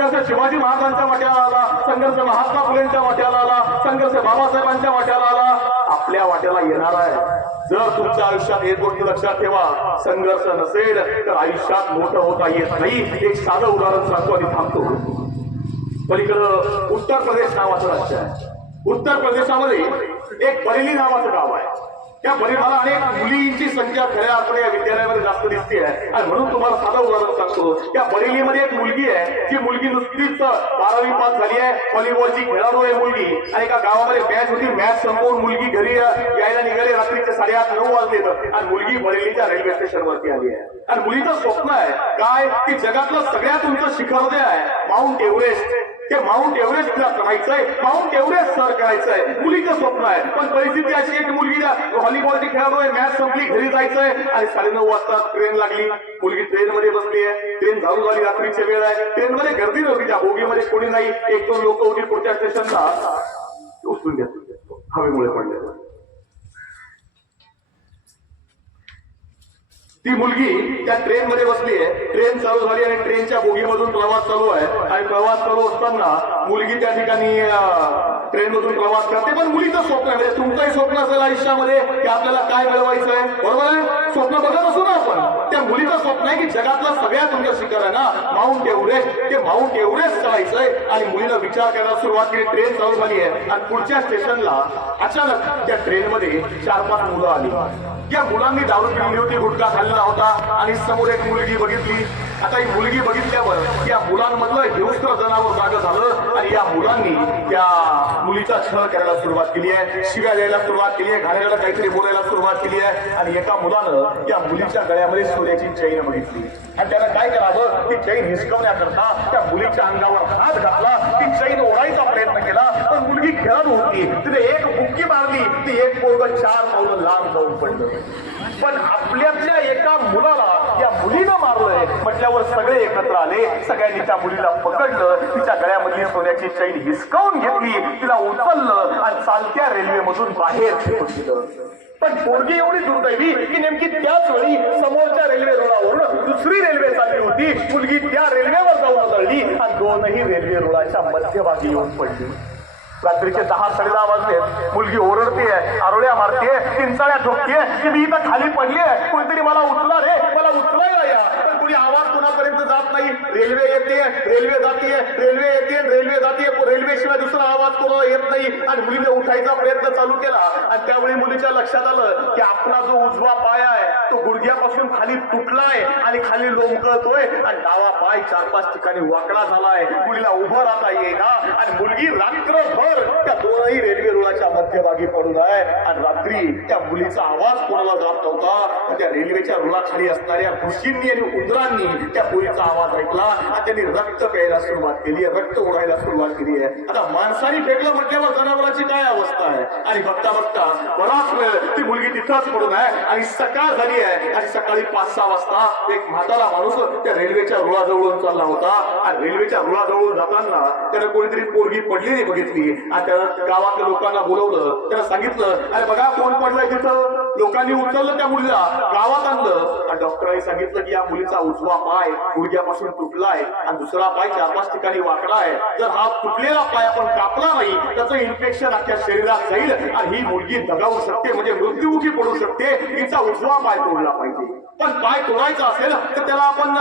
संघर्ष शिवाजी महाराजांच्या वाट्याला आला, संघर्ष महात्मा फुलेंच्या वाट्याला आला, संघर्ष बाबासाहेबांच्या वाट्याला आला, आपल्या वाट्याला येणार आहे. जर तुमच्या आयुष्यात एक गोष्ट लक्षात ठेवा, संघर्ष नसेल तर आयुष्यात मोठं होता येत नाही. एक साधं उदाहरण सांगतो आणि थांबतो. पलीकडं उत्तर प्रदेश नावाचं राज्य आहे. उत्तर प्रदेशामध्ये एक बरेली नावाचं गाव आहे. त्या बरेलीला अनेक मुलींची संख्या खऱ्या अर्थाने या विद्यालयामध्ये जास्त दिसते आहे. आणि म्हणून तुम्हाला साधं उदाहरण सांगतो. त्या बरेलीमध्ये एक मुलगी आहे, जी मुलगी नुसतीच 12वी पास झाली आहे, व्हॉलीबॉलची खेळाडू आहे मुलगी. आणि एका गावामध्ये मॅच होती, मॅच संपवून मुलगी घरी यायला निघाली, रात्रीचे 8:30-9 वाजले आणि मुलगी बरेलीच्या रेल्वे स्टेशनवरती आली आहे. आणि मुलीचं स्वप्न आहे काय की जगातलं सगळ्यात उंच शिखर जे आहे माउंट एव्हरेस्ट, ते माउंट एव्हरेस्टला चढायचंय, माउंट एव्हरेस्ट सर करायचंय, मुलीचं स्वप्न आहे. पण परिस्थिती अशी आहे की मुलगी व्हॉलीबॉलची खेळाडू आहे, मॅच संपली, घरी जायचंय आणि 9:30 वाजता ट्रेन लागली. मुलगी ट्रेन मध्ये बसली आहे, ट्रेन चालू झाली, रात्रीची वेळ आहे, ट्रेन मध्ये गर्दी नव्हती, त्या बोगीमध्ये कोणी नाही, 1-2 लोक होती. पुढच्या स्टेशनला उचलून घेतली, हवेमुळे पडले. ती मुलगी त्या ट्रेन मध्ये बसली आहे, ट्रेन चालू झाली आणि ट्रेनच्या बोगीमधून प्रवास चालू आहे. आणि प्रवास चालू असताना मुलगी त्या ठिकाणी ट्रेन मधून प्रवास करते. पण मुलीचं स्वप्न आहे, म्हणजे तुमचंही स्वप्न असेल आयुष्यामध्ये की आपल्याला काय मिळवायचं आहे, बरोबर आहे, स्वप्न बघत असू ना आपण. त्या मुलीचं स्वप्न आहे की जगातलं सगळ्यात उंच शिखर आहे ना माउंट एव्हरेस्ट, ते माउंट एव्हरेस्ट चढायचंय. आणि मुलीनं विचार करायला सुरुवात केली. ट्रेन चालू झाली आहे आणि पुढच्या स्टेशनला अचानक त्या ट्रेनमध्ये 4-5 मुलं आली. या मुलांनी दारू पिली होती, गुटखा खाल्ला होता आणि समोर एक मुलगी बघितली. आता ही मुलगी बघितल्यावर या मुलांमधलं हिंस्र जनावर जागं झालं आणि या मुलांनी त्या मुलीचा छळ करायला सुरुवात केली आहे, शिव्या द्यायला सुरुवात केली आहे, घाण्याला काहीतरी बोलायला सुरुवात केली आहे. आणि एका मुलानं त्या मुलीच्या गळ्यामध्ये सोन्याची चैन बघितली आणि त्याला काय करावं, ती चैन हिसकवण्याकरता त्या मुलीच्या अंगावर हात घातला, ती चैन ओढायचा प्रयत्न केला. पण मुलगी खेळाडू होती, तिने एक बुक्की मारली, ती एक पोरगं 4 पावलं लांब जाऊन पडलं. पण आपल्यातल्या एका मुलाला या मुलीनं मारलंय म्हटल्यावर सगळे एकत्र आले, सगळ्यांनी त्या मुलीला पकडलं, तिच्या गळ्यामधली सोन्याची चैन हिसकावून घेतली, तिला उचललं आणि चालत्या रेल्वेमधून बाहेर फेकून दिलं. पण पोरगी एवढी दुर्दैवी की नेमकी त्याच वेळी समोरच्या रेल्वे रुळावरून दुसरी रेल्वे चालली होती. मुलगी त्या रेल्वेवर जाऊन उतरली आणि दोनही रेल्वे रुळाच्या मध्यभागी येऊन पडली. रात्रीचे 10-10:30 वाजले. मुलगी ओरडतीये, आरोळ्या मारतीये, चिंचाळ्या ठोकतीये की मी इथं खाली पडलीये, कोणतरी मला उचला रे, मला उचलायला या. पण कुणी आवाज कोणापर्यंत जात नाही. रेल्वे येते, रेल्वे जातीये, रेल्वे येते, रेल्वे जातीये, रेल्वेशिवाय दुसरा आवाज कोणाला येत नाही. आणि मुलीने उठायचा प्रयत्न चालू केला आणि त्यावेळी मुलीच्या लक्षात आलं की आपला जो उजवा पाय आहे तो गुडघ्यापासून खाली तुटलाय आणि खाली लोंबकळतोय आणि डावा पाय 4-5 ठिकाणी वाकडा झालाय. मुलीला उभं राहता येईना आणि मुलगी रात्रभर त्या दोनही रेल्वे रुळाच्या मध्यभागी पडून आहे. आणि रात्री त्या मुलीचा आवाज कोणाला जात नव्हता. त्या रेल्वेच्या रुळाखाली असणाऱ्या घुशींनी आणि उंदरांनी त्या मुलीचा आवाज ऐकला आणि त्यांनी रक्त प्यायला सुरुवात केली, रक्त ओढायला सुरुवात केली आहे. आता माणसाने फेकलं म्हटल्यावर जनावरांची काय अवस्था आहे. आणि बघता बघता बराच वेळ ती मुलगी तिथंच पडून आहे आणि सकाळ झाली आहे. आणि सकाळी 5-6 वाजता एक म्हातारा माणूस त्या रेल्वेच्या रुळाजवळून चालला होता. आणि रेल्वेच्या रुळाजवळून जाताना त्यानं कोणीतरी पोरगी पडलेली बघितली आणि त्यानं गावातल्या लोकांना बोलवलं, त्यानं सांगितलं अरे बघा कोण पडलाय तिथं. लोकांनी उचललं त्या मुलीला, गावात आणलं आणि डॉक्टरांनी सांगितलं की या मुलीचा उजवा पाय गुडघ्यापासून तुटलाय आणि दुसरा पाय 4-5 ठिकाणी वाकडा आहे. जर हा तुटलेला पाय आपण कापला नाही त्याचं इन्फेक्शन अख्ख्या शरीरात जाईल आणि ही मुलगी दगावू शकते, म्हणजे मृत्युमुखी पडू शकते. तिचा उजवा पाय तोडला पाहिजे. पण पाय तोडायचा असेल तर त्याला आपण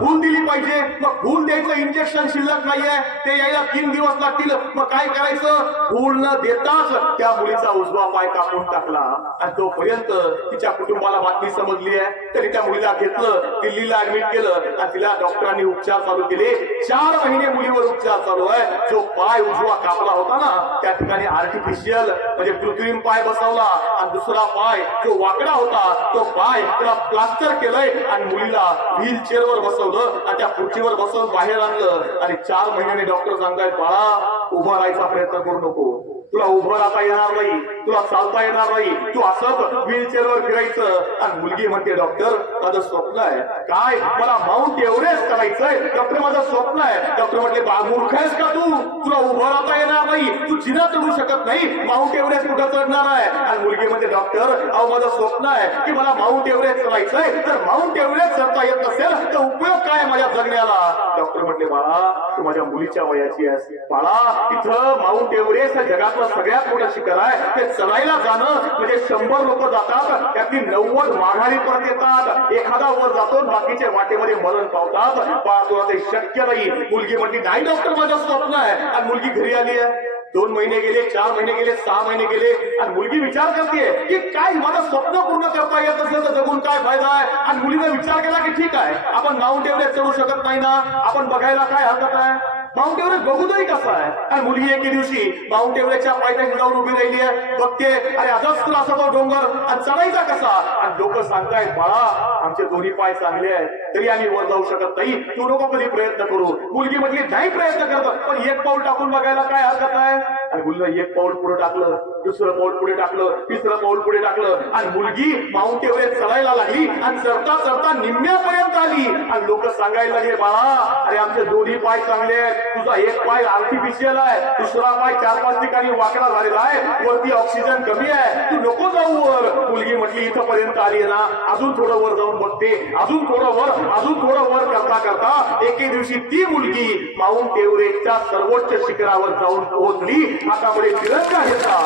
भूल दिली पाहिजे. मग भूल द्यायचं इंजेक्शन शिल्लक नाहीये, ते यायला 3 दिवस लागतील. मग काय करायचं, भूल न देताच त्या मुलीचा उजवा पाय कापून टाकला. आणि तोपर्यंत तिच्या कुटुंबाला बातमी समजली आहे. तरी त्या मुलीला घेतलं, दिल्लीला ऍडमिट केलं आणि तिला डॉक्टरांनी उपचार चालू केले. 4 महिने मुलीवर उपचार चालू आहे. जो पाय उजवा कापला होता ना त्या ठिकाणी आर्टिफिशियल म्हणजे कृत्रिम पाय बसवला आणि दुसरा पाय जो वाकडा होता तो पाय त्याला प्लास्टर केलंय आणि मुलीला व्हील चेअरवर बसवलं आणि त्या खुर्चीवर बसवून बाहेर आणलं. आणि 4 महिन्याने डॉक्टर सांगतायत बाळा उभं राहायचा प्रयत्न करू नको, तुला उभं राहता येणार नाही, तुला चालता येणार नाही, तू असंच व्हीलचेअरवर फिरायचं. आणि मुलगी म्हणते डॉक्टर माझं स्वप्न आहे. काय? मला माउंट एव्हरेस्ट करायचंय. डॉक्टर माझं स्वप्न आहे. डॉक्टर म्हटले मूर्ख आहेस का तू? तुला उभं राहता येणार नाही, तू जिना चढू शकत नाही, माउंट एव्हरेस्ट कुठं चढणार आहे? आणि मुलगी म्हणते डॉक्टर अहो माझं स्वप्न आहे की मला माउंट एव्हरेस्ट करायचंय. तर माउंट एव्हरेस्ट चढता येत नसेल तर उपयोग काय माझ्या जगण्याला? डॉक्टर म्हटले बाळा तू माझ्या मुलीच्या वयाची आहेस. बाळा इथं माउंट एव्हरेस्ट जगातलं सगळ्यात मोठं शिखर आहे. ते चढायला जाणं म्हणजे 100 लोक जातात, त्यातली 90 माघारी परत येतात. एखादा वर जातो बाकीचे वाटेमध्ये मरण पावतात. बाळा तुला ते शक्य नाही. मुलगी म्हणली नाही डॉक्टर माझं स्वप्न आहे. आणि मुलगी घरी आली आहे. 2 महिने गेले, 4 महिने गेले, 6 महिने गेले आणि मुलगी विचार करते की काय माझं स्वप्न पूर्ण करता येत असेल तर जगून काय फायदा आहे? आणि मुलीने विचार केला की ठीक आहे आपण माउंट एव्हरेस्ट चढू शकत नाही ना, आपण बघायला काय हरकत आहे? माउंट एव्हरेस्ट बघू तरी कसा आहे? आणि मुलगी एके दिवशी माउंट एव्हरेस्टच्या पायथ्याशी जाऊन उभी राहिली आहे. बघते अरे अजस्त्र असा तो डोंगर आणि चढायचा कसा? आणि लोक सांगतायत बाळा आमचे दोन्ही पाय चांगले आहेत तरी आम्ही वर जाऊ शकत नाही, तू नको कधी प्रयत्न करू. मुलगी म्हटली नाही प्रयत्न करत पण एक पाऊल टाकून बघायला काय हरकत आहे? आणि मुलीनं एक पाऊल पुढे टाकलं, दुसरं पाऊल पुढे टाकलं, तिसरं पाऊल पुढे टाकलं आणि मुलगी माउंट एव्हरेस्ट चढायला लागली आणि चढता चढता निम्म्यापर्यंत आली. आणि लोक सांगायला लागले बाळा अरे आमचे दोन्ही पाय चांगले आहेत, तुझा एक पाय आर्टिफिशियल आहे, दुसरा पाय 4-5 ठिकाणी वाकडा झालेला आहे, वरती ऑक्सिजन कमी आहे, तू नको जाऊ वर. मुलगी म्हटली इथं पर्यंत आली ना अजून थोडं वर जाऊन बघते. अजून थोडं वर, अजून थोडं वर करता करता एके दिवशी ती मुलगी माउंट एव्हरेस्टच्या सर्वोच्च शिखरावर जाऊन पोहोचली. हातामध्ये तिरंगा घेतला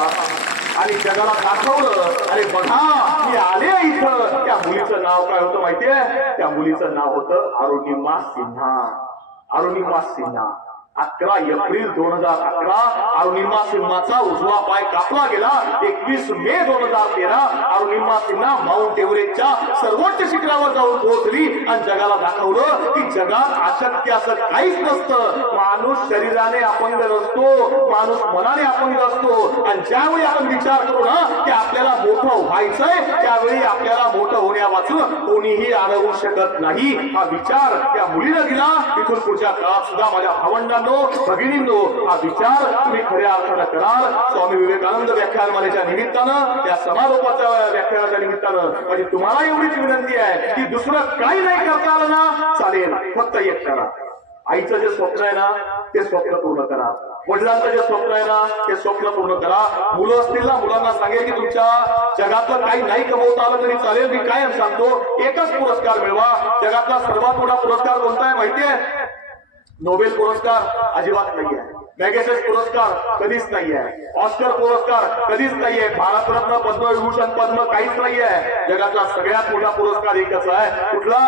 आणि जगाला दाखवलं अरे बघा मी आले इथं. त्या मुलीचं नाव काय होतं माहितीये? त्या मुलीचं नाव होतं अरुणिमा सिन्हा. अरुणिमा सिन्हा. 11 एप्रिल 2011 अरुणिमा सिन्हाचा उजवा पाय कापला गेला. 21 मे 2013 अरुणिमा सिन्हा माउंट एव्हरेस्टच्या सर्वोच्च शिखरावर जाऊन पोहोचली आणि जगाला दाखवलं की जगात अशक्य असं काहीच नसतं. माणूस शरीराने अपंग नसतो, माणूस मनाने अपंग असतो. आणि ज्यावेळी आपण विचार करू ना की आपल्याला मोठं व्हायचंय त्यावेळी आपल्याला मोठं होण्यापासून कोणीही अडवू शकत नाही. हा विचार त्या मुलीनं दिला. इथून पुढच्या काळात सुद्धा माझ्या भावंडांना भगिनींनो हा विचार तुम्ही खऱ्या अर्थानं कराल. स्वामी विवेकानंद व्याख्यानमालेच्या निमित्तानं या समारोपाच्या व्याख्यानाच्या निमित्तानं माझी तुम्हाला एवढीच विनंती आहे की दुसरं काही नाही करता आलं ना चालेल, फक्त एक करा. आईचं जे स्वप्न आहे ना ते स्वप्न पूर्ण करा. वडिलांचं जे स्वप्न आहे ना ते स्वप्न पूर्ण करा. मुलं असतील ना मुलांना सांगेल की तुमच्या जगातलं काही नाही कमवता आलं तरी चालेल. मी कायम सांगतो एकच पुरस्कार मिळवा. जगातला सर्वात मोठा पुरस्कार कोणता आहे माहितीये? नोबेल पुरस्कार अजिबात नाहीये. मॅगसेस पुरस्कार कधीच नाहीये. ऑस्कर पुरस्कार कधीच नाहीये. भारतरत्न, पद्मविभूषण, पद्म काहीच नाहीये. जगातला सगळ्यात मोठा पुरस्कार एकच आहे. कुठला?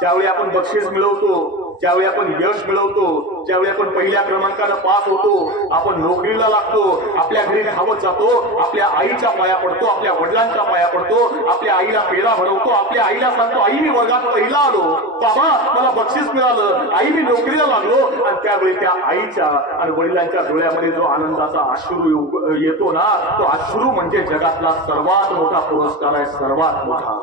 ज्यावेळी आपण बक्षीस मिळवतो, ज्यावेळी आपण यश मिळवतो, ज्यावेळी आपण पहिल्या क्रमांकानं पास होतो, आपण नोकरीला लागतो, आपल्या घरी धावत जातो, आपल्या आईच्या पाया पडतो, आपल्या वडिलांच्या पाया पडतो, आपल्या आईला पेढा भरवतो, आपल्या आईला सांगतो आई मी वर्गात पहिला आलो, बाबा मला बक्षीस मिळालं, आई मी नोकरीला लागलो. आणि त्यावेळी त्या आईच्या आणि वडिलांच्या डोळ्यामध्ये जो आनंदाचा अश्रू येतो ना तो अश्रू म्हणजे जगातला सर्वात मोठा पुरस्कार आहे. सर्वात मोठा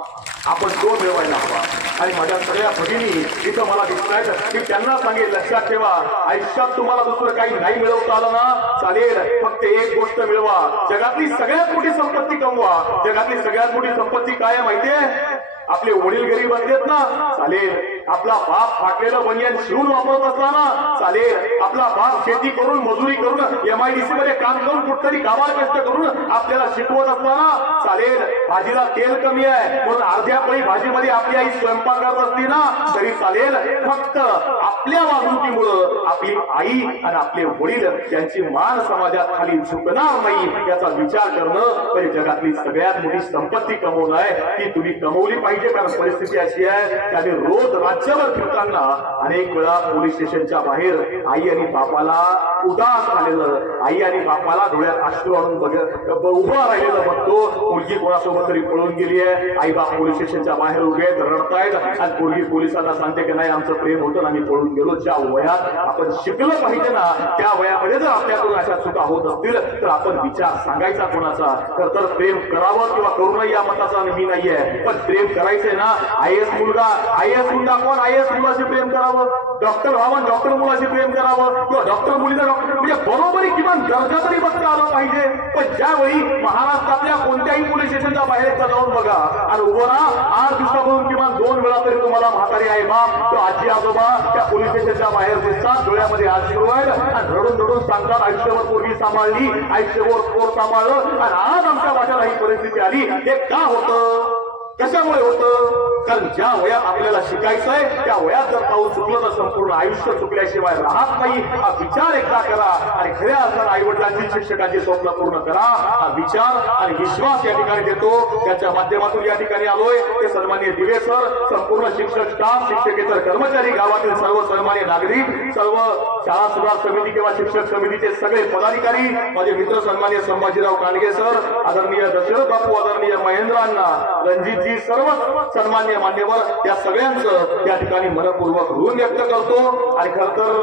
आपण तो मिळवायला हवा. आणि माझ्या सगळ्या भगिनी इथं मला दिसतायत की त्यांना सांगेल लक्षात ठेवा आयुष्यात तुम्हाला दुसरं काही नाही मिळवता आलं ना चालेल, फक्त एक गोष्ट मिळवा. जगातली सगळ्यात मोठी संपत्ती कमवा. जगातली सगळ्यात मोठी संपत्ती काय आहे माहितीये? आपले वडील गरीब असलेत ना चालेल, आपला बाप फाटलेलं बनियान शिवून वापरत असला ना चालेल, आपला बाप शेती करून मजुरी करून MIDC मध्ये काम करून कुठतरी कामाला कष्ट करून आपल्याला शिकवत असला ना चालेल, भाजीला तेल कमी आहे म्हणून अर्ध्या पळी भाजीमध्ये आपली आई स्वयंपाक करत असली ना तरी चालेल. फक्त आपल्या वागणुकीमुळं आपली आई आणि आपले वडील यांची मान समाजात खाली झुकणार नाही याचा विचार करणं म्हणजे जगातली सगळ्यात मोठी संपत्ती कमवणं आहे. ती तुम्ही कमवली पाहिजे. कारण परिस्थिती अशी आहे त्याने रोज राज्यभर फिरताना अनेक वेळा पोलीस स्टेशनच्या बाहेर आई आणि बापाला उदास झालेलं, आई आणि बापाला डोळ्यात अश्रू आणून उभं राहिलेलं बघतो. मुलगी कोणासोबत तरी पळून गेली आहे, आई बाप पोलीस स्टेशनच्या बाहेर उभे आहेत, रडतायत आणि मुलगी पोलिसांना सांगते की नाही आमचं प्रेम होतं आम्ही पळून गेलो. ज्या वयात आपण शिकलं पाहिजे ना त्या वयामध्ये जर आपल्याकडून अशा चुका होत असतील तर आपण विचार सांगायचा कोणाचा? तर प्रेम करावं किंवा करू नये या मताचा मी नाहीये, पण प्रेम करायचंय ना. IAS मुलगा कोण IAS मुलाशी प्रेम करावं? करावं, डॉक्टर व्हावं डॉक्टर मुलाशी प्रेम करावं किंवा डॉक्टर मुलीला डॉक्टर म्हणजे बरोबरी किमान दर्जा तरी बघता आलं पाहिजे. पण ज्यावेळी महाराष्ट्रातल्या कोणत्याही पोलीस स्टेशनच्या बाहेर जाऊन बघा आणि उभं राहा, 8 दिवसापासून किमान 2 वेळा तरी तुम्हाला म्हातारी आहे बाप किंवा आजी आजोबा त्या पोलीस स्टेशनच्या बाहेर दिसतात, डोळ्यामध्ये आश्रू आहेत आणि रडून रडून सांगतात आयुष्यभर पोरगी सांभाळली, आयुष्यभर पोर सांभाळलं आणि आज आमच्या वाट्याला ही परिस्थिती आली. हे का होतं, कशामुळे होतं? कारण ज्या वयात आपल्याला शिकायचं आहे त्या वयात जर पाऊल चुकलं तर संपूर्ण आयुष्य चुकल्याशिवाय राहत नाही. हा विचार एकदा करा आणि खऱ्या अर्थानं आई वडिलांची शिक्षकांची स्वप्न पूर्ण करा. हा विचार आणि विश्वास या ठिकाणी देतो. त्याच्या माध्यमातून या ठिकाणी आलोय ते सन्माननीय दिवे सर, संपूर्ण शिक्षक स्टाफ, शिक्षकेतर कर्मचारी, गावातील सर्व सन्मान्य नागरिक, सर्व शाळा सुधार समिती किंवा शिक्षक समितीचे सगळे पदाधिकारी, माझे मित्र सन्मान्य संभाजीराव कांडगे सर, आदरणीय दशरथ बापू, आदरणीय महेंद्र अण्णा, रणजितजी, सर्व सन्मान्य मान्यवर या सगळ्यांचं या ठिकाणी मनपूर्वक ऋण व्यक्त करतो. आणि खर तर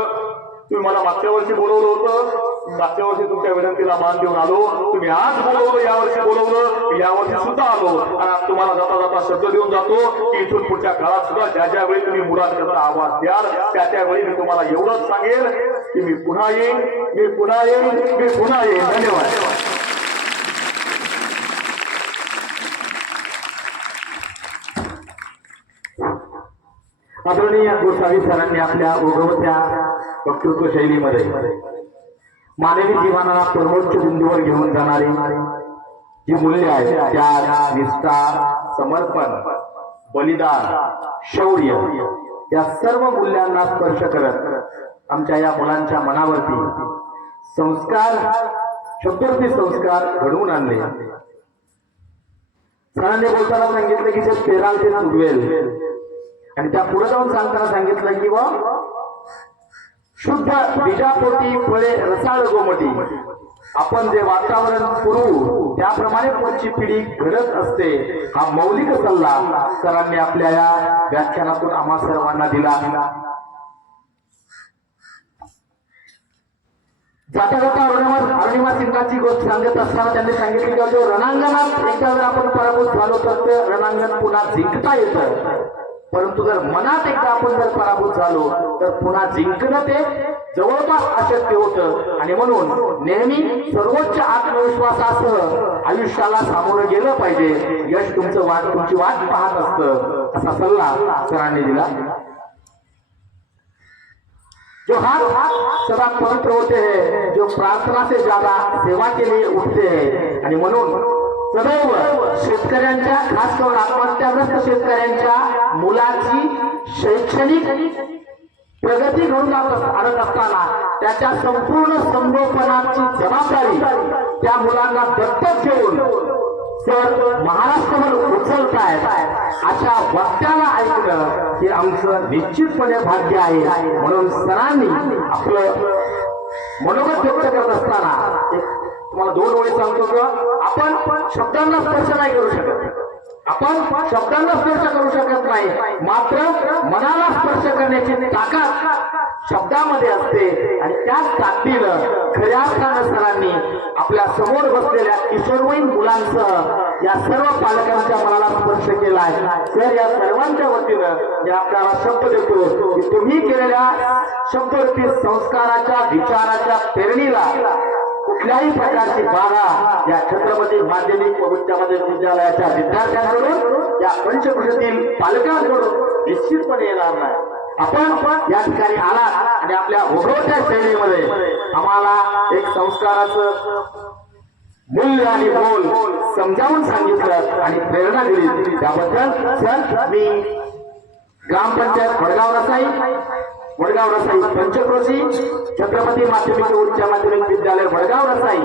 तुम्ही मला मागच्या वर्षी बोलवलं होतं, मागच्या वर्षी तुमच्या विनंतीला मान देऊन आलो, तुम्ही आज बोलवलं, यावर्षी बोलवलं, यावर्षी सुद्धा आलो आणि आज तुम्हाला जाता जाता शब्द देऊन जातो की इथून पुढच्या काळात सुद्धा ज्या ज्या वेळी तुम्ही मुलांकरता आवाज द्याल त्या त्यावेळी मी तुम्हाला एवढंच सांगेल की मी पुन्हा येईन, मी पुन्हा येईन, मी पुन्हा येईन. धन्यवाद. आदरणीय गोसावी सरांनी आपल्या ओघवत्या वक्तृत्व शैलीमध्ये मानवी जीवनाला सर्वोच्च बिंदूवर घेऊन जाणारी जी मूल्य आहेत, त्याग, निष्ठा, समर्पण, बलिदान, शौर्य या सर्व मूल्यांना स्पर्श करत आमच्या या मुलांच्या मनावरती संस्कार, शब्दरूपी संस्कार घडवून आणले. सरांनी बोलताना सांगितलं की जे पेराल ते उगवेल आणि त्या पुढे जाऊन सांगताना सांगितलं की शुद्ध बीजापोटी फळे रसाळ गोमटी. आपण जे वातावरण पुरवू त्याप्रमाणे पुढची पिढी घडत असते. हा मौलिक सल्ला सरांनी आपल्या या व्याख्यानातून आम्हा सर्वांना दिला. जाता जाता अरुणिमा सिंगाची गोष्ट सांगत असताना त्यांनी सांगितले की जो रणांगणात एकदा जर आपण पराभूत झालो तर ते रणांगण पुन्हा जिंकता येतं, परंतु जर मनात एकदा आपण जर पराभूत झालो तर पुन्हा जिंकणं ते जवळपास अशक्य होतं. आणि म्हणून नेहमी सर्वोच्च आत्मविश्वासासह आयुष्याला सामोरं गेलं पाहिजे. यश तुमची वाट पाहत असतं असा सल्ला सरांनी दिला. जो हाथ सदा पवित्र होते हैं, जो प्रार्थना से ज्यादा सेवा के लिए उठते हैं. आणि म्हणून सदैव शेतकऱ्यांच्या, खास करून आत्महत्याग्रस्त शेतकऱ्यांच्या मुलाची शैक्षणिक प्रगती घडून आणत असताना त्याच्या संपूर्ण संगोपनाची जबाबदारी त्या मुलांना दत्तक घेऊन सर महाराष्ट्रभर उचलतायत. अशा वक्त्याला ऐकणं हे आमचं निश्चितपणे भाग्य आहे. म्हणून सरांनी आपलं मनोगत व्यक्त करत असताना तुम्हाला 2 ओळी सांगतो की आपण शब्दांना स्पर्श नाही करू शकत, आपण शब्दांना स्पर्श करू शकत नाही, मात्र मनाला स्पर्श करण्याची ताकद शब्दामध्ये असते. आणि त्याच ताकदीनं खऱ्या अर्थानं सरांनी आपल्या समोर बसलेल्या किशोरवयीन मुलांसह या सर्व पालकांच्या मनाला स्पर्श केलाय. तर या सर्वांच्या वतीनं मी आपल्याला शब्द देतो की तुम्ही केलेल्या शब्दरूपी संस्काराच्या, विचाराच्या पेरणीला कुठल्याही प्रकारची बाधा या छत्रपती माध्यमिक व उच्च माध्यमिक विद्यालयाच्या विद्यार्थ्यांकडून, या पंचकृषीतील पालकांकडून निश्चितपणे येणार नाही. आपण या ठिकाणी आलात आणि आपल्या ओघवत्या शैलीमध्ये आम्हाला एक संस्काराचं मूल्य आणि मोल समजावून सांगितलं आणि प्रेरणा दिली. त्याबद्दल सर मी ग्रामपंचायत वडगाव रसाई पंचक्रोशी, छत्रपती माध्यमिक व उच्च माध्यमिक विद्यालय वडगाव रसाई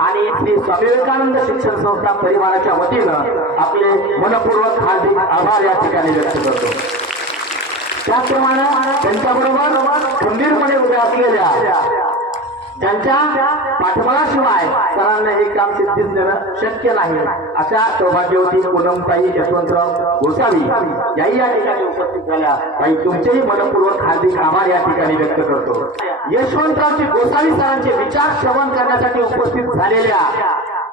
आणि श्री स्वामी विवेकानंद शिक्षण संस्था परिवाराच्या वतीनं आपले मनपूर्वक हार्दिक आभार या ठिकाणी व्यक्त करतो. त्याचप्रमाणे त्यांच्याबरोबर खंबीरपणे उभ्या असलेल्या, त्यांच्या पाठबळाशिवाय सरांना हे काम सिद्धीस देणं शक्य नाही अशा सौभाग्यवती पूनमताई यशवंतराव गोसावी याही या ठिकाणी उपस्थित झाल्या. ताई तुमचेही मनपूर्वक हार्दिक आभार या ठिकाणी व्यक्त करतो. यशवंतरावजी गोसावी सरांचे विचार श्रवण करण्यासाठी उपस्थित झालेल्या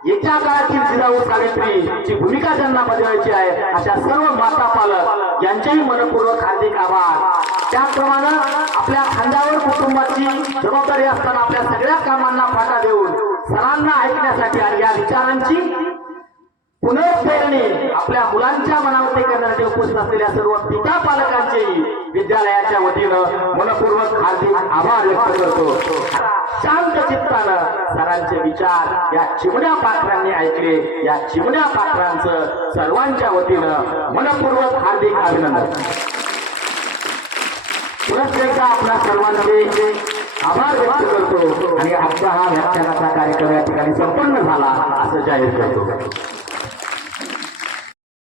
येत्या काळातील जिजाऊ सावित्रीची भूमिका ज्यांना बजावायची आहे अशा सर्व माता पालक यांचेही मनपूर्वक हार्दिक आभार. त्याप्रमाणे आपल्या खांद्यावर कुटुंबाची जबाबदारी असताना आपल्या सगळ्या कामांना फाटा देऊन सरांना ऐकण्यासाठी आणि या विचारांची पुनर्प्रेरणी आपल्या मुलांच्या मनावरती करण्यासाठी उपस्थित असलेल्या सर्व पिता पालकांचेही विद्यालयाच्या वतीनं मनपूर्वक हार्दिक आभार व्यक्त करतो. शांत चित्तानं सरांचे विचार या चिमण्या पाखरांनी ऐकले. या चिमण्या पाखरांचं सर्वांच्या वतीनं मनपूर्वक हार्दिक अभिनंदन. पुनश्च एकदा आपल्या सर्वांचे आभार व्यक्त करतो आणि आजचा हा व्याख्यानाचा कार्यक्रम या ठिकाणी संपन्न झाला असं जाहीर करतो.